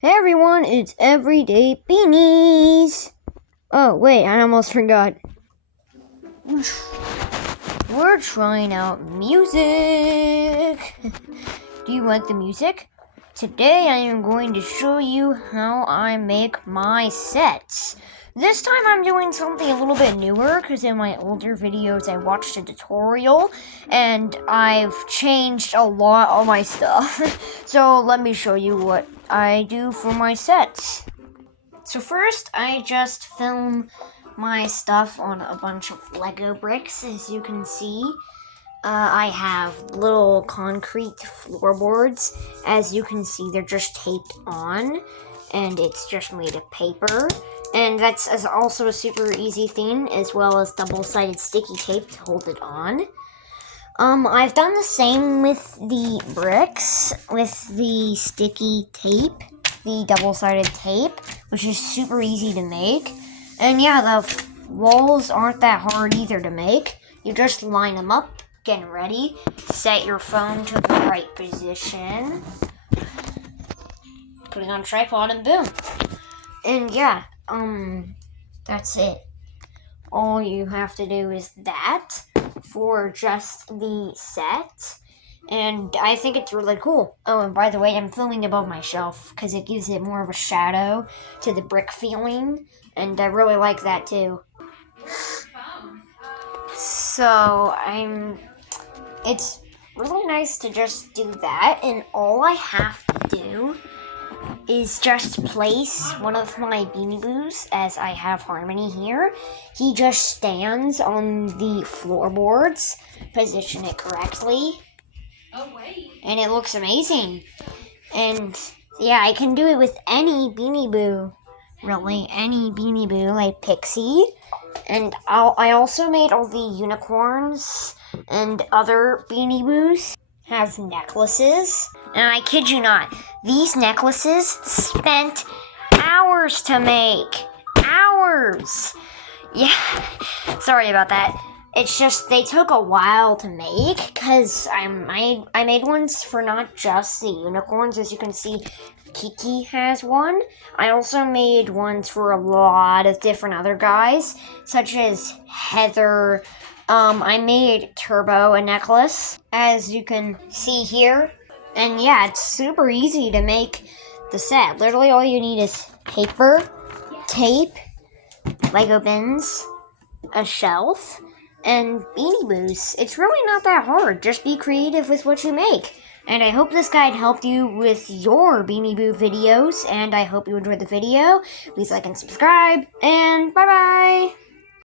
Hey everyone, it's Everyday Beanies! Oh, wait, I almost forgot. We're trying out music! Do you like the music? Today I am going to show you how I make my sets. This time I'm doing something a little bit newer because in my older videos I watched a tutorial and I've changed a lot of my stuff. So let me show you what I do for my sets. So first I just film my stuff on a bunch of Lego bricks, as you can see. I have little concrete floorboards. As you can see, they're just taped on, and it's just made of paper. And that's also a super easy thing, as well as double-sided sticky tape to hold it on. I've done the same with the bricks, with the sticky tape, the double-sided tape, which is super easy to make. And yeah, the walls aren't that hard either to make. You just line them up, getting ready, set your phone to the right position, put it on tripod, and boom. And yeah, that's it. All you have to do is that for just the set. And I think it's really cool. Oh, and by the way, I'm filming above my shelf because it gives it more of a shadow to the brick feeling. And I really like that too. So, it's really nice to just do that. And all I have to do is just place one of my Beanie Boos, as I have Harmony here. He just stands on the floorboards, position it correctly, and it looks amazing. And yeah, I can do it with any Beanie Boo, really, any Beanie Boo, like Pixie. And I also made all the unicorns and other Beanie Boos have necklaces. And I kid you not, these necklaces spent hours to make. Hours! Yeah, sorry about that. It's just, they took a while to make, because I made ones for not just the unicorns. As you can see, Kiki has one. I also made ones for a lot of different other guys, such as Heather. I made Turbo a necklace, as you can see here. And yeah, it's super easy to make the set. Literally all you need is paper, tape, Lego bins, a shelf, and Beanie Boos. It's really not that hard. Just be creative with what you make. And I hope this guide helped you with your Beanie Boo videos, and I hope you enjoyed the video. Please like and subscribe, and bye-bye!